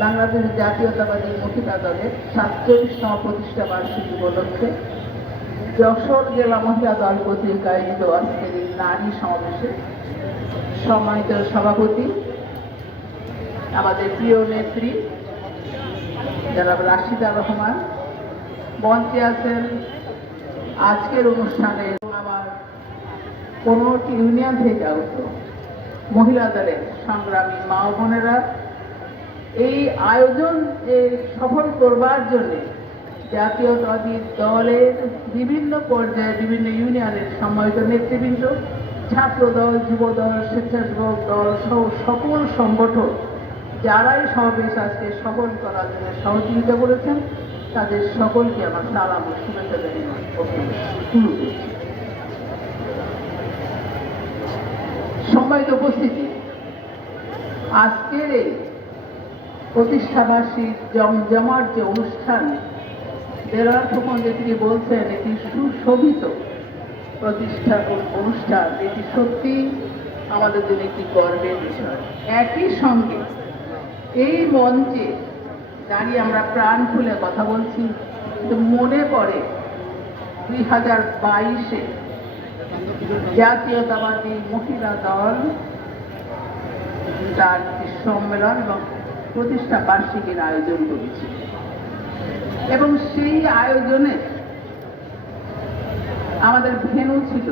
বাংলাদেশ জাতীয়তাবাদী মহিলা দলের ৪৭তম প্রতিষ্ঠা বার্ষিকী উপলক্ষে যশোর জেলা মহিলা দল কর্তৃক আয়োজিত আজকের এই নারী সমাবেশে সম্মানিত সভাপতি, আমাদের প্রিয় নেত্রী জনাব রাশিদা রহমান, মঞ্চে আছেন আজকের অনুষ্ঠানে আমার 15টি ইউনিয়ন থেকে আগত মহিলা দলের সংগ্রামী মা ও বোনেরা। এই আয়োজন সফল করবার জন্য জাতীয়তাবাদী দলের বিভিন্ন পর্যায়ে বিভিন্ন ইউনিয়নের সম্মানিত নেতৃবৃন্দ, ছাত্র দল, যুব দল, স্বেচ্ছাসেবক দল সহ সকল সংগঠন যারাই সমাবেশ আজকে সফল করার জন্য সহযোগিতা করেছেন, তাদের সকলকে আমার সালাম ও শুভেচ্ছা জানিয়ে শুরু করছি। সম্মানিত উপস্থিতি, আজকের এই প্রতিষ্ঠাবার্ষিক জমজমাট যে অনুষ্ঠান, দেলোয়ার খোকন তিনি বলছেন এটি সুশোভিত প্রতিষ্ঠা অনুষ্ঠান, এটি সত্যি আমাদের জন্য একটি গর্বের বিষয়। একই সঙ্গে এই মঞ্চে দাঁড়িয়ে আমরা প্রাণ খুলে কথা বলছি, কিন্তু মনে পড়ে 2022-এ জাতীয়তাবাদী মহিলা দল তার সম্মেলন এবং প্রতিষ্ঠা বার্ষিকীর আয়োজন করেছে এবং সেই আয়োজনে আমাদের ভেন্যু ছিল,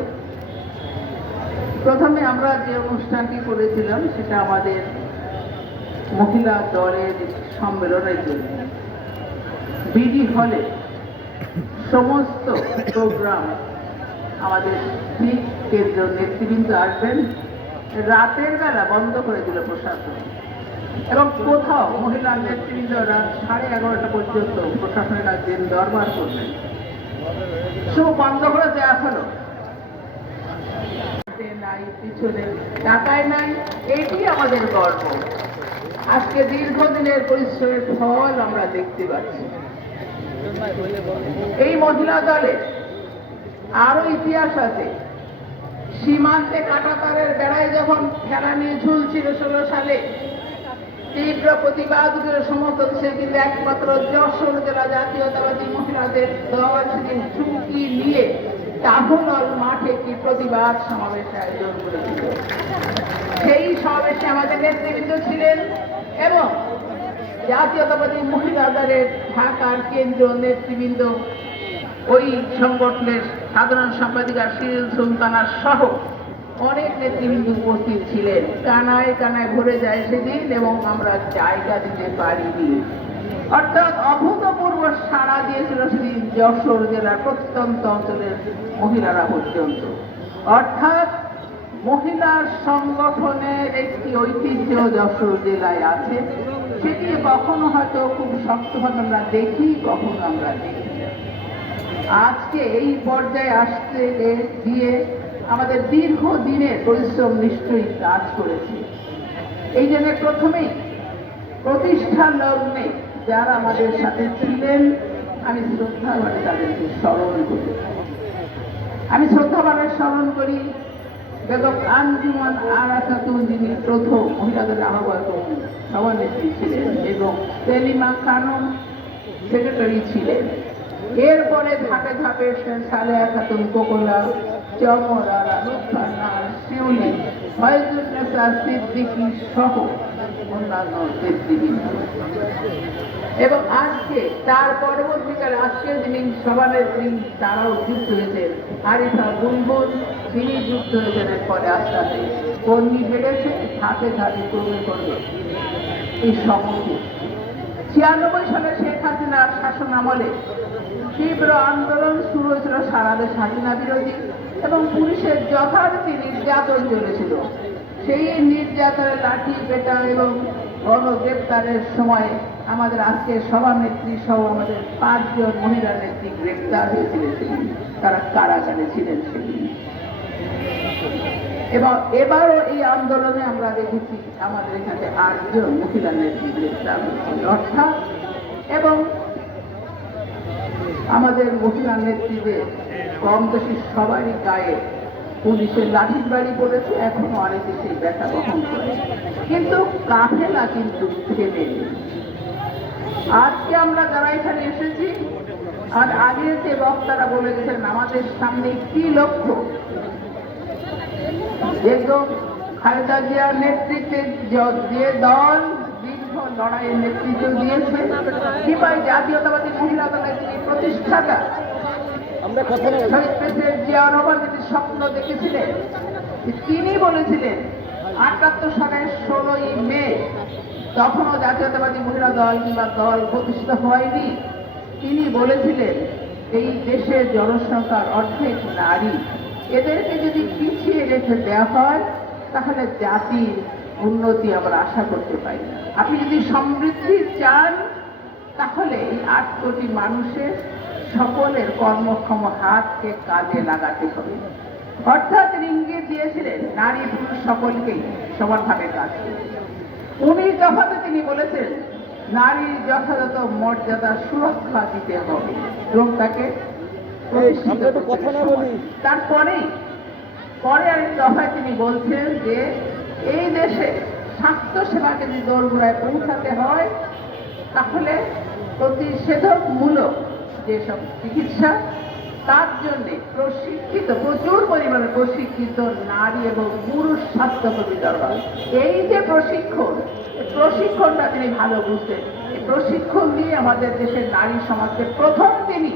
প্রথমে আমরা যে অনুষ্ঠানটি করেছিলাম সেটা আমাদের মহিলা দলের সম্মেলনের জন্য বিডি হলে সমস্ত প্রোগ্রাম আমাদের ঠিক কেন্দ্র নেতৃবৃন্দ আসবেন, রাতের বেলা বন্ধ করে দিল প্রশাসন এবং কোথাও মহিলা নেতৃবৃন্দ রাত 11:30 পর্যন্ত প্রশাসনের কাছে দরবার করবেন, সব বন্ধ করে দেওয়া হলো। নাই পিছনে টাকায় নাই, এটি আমাদের গর্ব। আজকে দীর্ঘদিনের পরিশ্রমের ফল আমরা দেখতে পাচ্ছি। এই মহিলা দলে আরো ইতিহাস আছে। সীমান্তে কাঁটাতারের বেড়ায় যখন খেলা নিয়ে ঝুলছিল 16 সালে, তীব্র প্রতিবাদ সমর্থন সে কিন্তু একমাত্র যশোর জেলা জাতীয়তাবাদী মহিলাদের দল সেদিন ঝুঁকি নিয়ে টাহুনল মাঠে একটি প্রতিবাদ সমাবেশ আয়োজন করেছিল। সেই সমাবেশে আমাদের নেতৃবৃন্দ ছিলেন এবং জাতীয়তাবাদী মহিলা দলের ঢাকার কেন্দ্রীয় নেতৃবৃন্দ, ওই সংগঠনের সাধারণ সম্পাদিকা শিরিন সুলতানা সহ অনেক নেতৃবৃন্দ উপস্থিত ছিলেন। কানায় কানায় ভরে যায় সেদিন এবং আমরা জায়গা দিতে পারিনি। অর্থাৎ অভূতপূর্ব সাড়া দিয়েছিল সেদিন যশোর জেলার প্রত্যন্ত অঞ্চলের মহিলারা পর্যন্ত। অর্থাৎ মহিলার সংগঠনের একটি ঐতিহ্য যশোর জেলায় আছে, সেটি কখনো হয়তো খুব শক্তভাবে আমরা দেখি, কখনো আমরা দেখি। আজকে এই পর্যায়ে আসতে দিয়ে আমাদের দীর্ঘদিনের পরিশ্রম নিশ্চয়ই কাজ করেছে। এই জন্য প্রথমেই প্রতিষ্ঠা লগ্নে যারা আমাদের সাথে ছিলেন আমি শ্রদ্ধাভাবে তাদেরকে স্মরণ করি। আমি শ্রদ্ধাভাবে স্মরণ করি বেগম আঞ্জুমান আরা খাতুন, যিনি প্রথম মহিলাদের আহ্বায়ক সভানেত্রী ছিলেন এবং সেলিমা খানম সেক্রেটারি ছিলেন। এরপরে ধাপে ধাপে সালেহা খাতুন কোকলা, চমরা, শিউলি, ফয়জুন্নেসা সিদ্দিকী সহ অন্যান্য নেতৃবৃন্দ। এবং আজকে তার পরবর্তীকালে আজকে যিনি সভানেত্রী তারাও যুক্ত হয়েছেন, আরিফা বুলবুল, তিনি যুক্ত হয়েছেন। পরে আস্তে আস্তে কর্মী বেড়েছে, ধাপে ধাপে কর্মী করবে এই সমস্ত। 96 সালে শেখ হাসিনার শাসন আমলে তীব্র আন্দোলন শুরু হয়েছিল সারা দেশ হাসিনা বিরোধী এবং পুলিশের যথারীতি নির্যাতন চলেছিল। সেই নির্যাতনের লাঠি পেটা এবং গণগ্রেপ্তারের সময় আমাদের আজকের সভানেত্রী সহ আমাদের 5 জন মহিলা নেত্রী গ্রেপ্তার হয়েছিলেন, তারা কারাগারে ছিলেন সেদিন। এবং এবারও এই আন্দোলনে আমরা দেখেছি আমাদের এখানে 8 জন মহিলা নেত্রী গ্রেপ্তার হয়েছিল। অর্থাৎ এবং আমাদের মহিলা নেত্রীদের কম বেশি সবারই গায়ে পুলিশের লাঠির বাড়ি পড়েছে, এখনো অনেকে সেই ব্যথা বহন করে, কিন্তু কাফেলা কিন্তু থেমে নেই। আজকে আমরা যারা এখানে এসেছি আর আগে যে বক্তারা বলে গেছেন আমাদের সামনে কি লক্ষ্য, একদম খালেদা জিয়ার নেতৃত্বে যে দল দীর্ঘ লড়াইয়ের নেতৃত্ব দিয়েছে, কিংবা জাতীয়তাবাদী মহিলা দলের যিনি প্রতিষ্ঠাতা শহীদ প্রেসিডেন্ট জিয়াউর রহমান যিনি স্বপ্ন দেখেছিলেন, তিনি বলেছিলেন ৭৮ সালের ১৬ই মে, তখনও জাতীয়তাবাদী মহিলা দল কিংবা দল প্রতিষ্ঠিত হয়নি, তিনি বলেছিলেন এই দেশের জনসংখ্যার অর্ধেক নারী, এদেরকে যদি পিছিয়ে রেখে দেওয়া হয় তাহলে জাতির উন্নতি আমরা আশা করতে পারি না। আপনি যদি সমৃদ্ধি চান তাহলে এই ৮ কোটি মানুষের সকলের কর্মক্ষম হাতকে কাজে লাগাতে হবে। অর্থাৎ তিনি ইঙ্গিত দিয়েছিলেন নারী পুরুষ সকলকেই সমানভাবে কাজ করবে। উনি যথাযথ তিনি বলেছেন নারীর যথাযথ মর্যাদা সুরক্ষা দিতে হবে এবং তাকে তারপরেই পরে আরেক দফায় তিনি বলছেন যে এই দেশে স্বাস্থ্য সেবাকে যদি দোরগোড়ায় পৌঁছাতে হয় তাহলে প্রতিষেধকমূলক যেসব চিকিৎসা, তার জন্য প্রচুর পরিমাণে প্রশিক্ষিত নারী এবং পুরুষ স্বাস্থ্যকর্মী দরকার। এই যে প্রশিক্ষণটা তিনি ভালো বুঝতেন, এই প্রশিক্ষণ দিয়ে আমাদের দেশের নারী সমাজকে প্রথম তিনি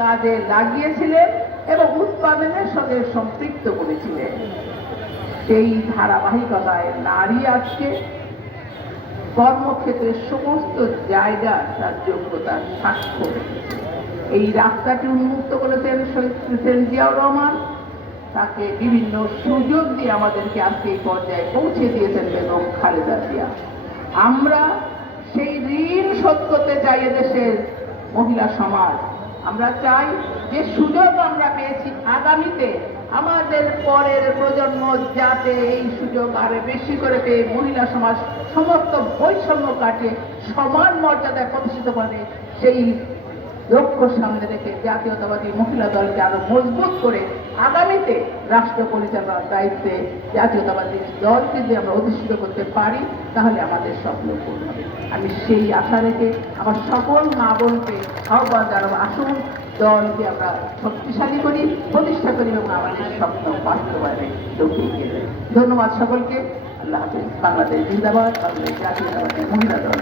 কাজে লাগিয়েছিলেন এবং উৎপাদনের সঙ্গে সম্পৃক্ত করেছিলেন। সেই ধারাবাহিকতায় নারী আজকে কর্মক্ষেত্রের সমস্ত জায়গা তার যোগ্যতার সাক্ষ্য রেখেছে। এই রাস্তাটি উন্মুক্ত করেছেন শহীদ প্রেসিডেন্ট জিয়াউর রহমান, তাকে বিভিন্ন সুযোগ দিয়ে আমাদেরকে আজকে এই পর্যায়ে পৌঁছে দিয়েছেন বেগম খালেদা জিয়া। আমরা সেই ঋণ শোধ করতে চাই এদেশের মহিলা সমাজ। আমরা চাই যে সুযোগ আমরা পেয়েছি আগামীতে আমাদের পরের প্রজন্ম যাতে এই সুযোগ আরো বেশি করে পেয়ে মহিলা সমাজ সমস্ত বৈষম্য কাটিয়ে সমান মর্যাদায় প্রতিষ্ঠিত করে, সেই লক্ষ্য সামনে রেখে জাতীয়তাবাদী মহিলা দলকে আরো মজবুত করে আগামীতে রাষ্ট্র পরিচালনার দায়িত্বে জাতীয়তাবাদী দলকে যদি আমরা অধিষ্ঠিত করতে পারি তাহলে আমাদের স্বপ্ন পূর্ণ হবে। আমি সেই আশা রেখে আমার সকল মা বোনকে আহ্বান জানাবো, আসুন দলকে আমরা শক্তিশালী করি, প্রতিষ্ঠা করি এবং আমাদের স্বপ্ন বাস্তবায়নে লক্ষ্যে এগিয়ে যাই। ধন্যবাদ সকলকে। আল্লাহ হাফেজ। বাংলাদেশ জিন্দাবাদ। বাংলাদেশ জাতীয়তাবাদী মহিলা দল।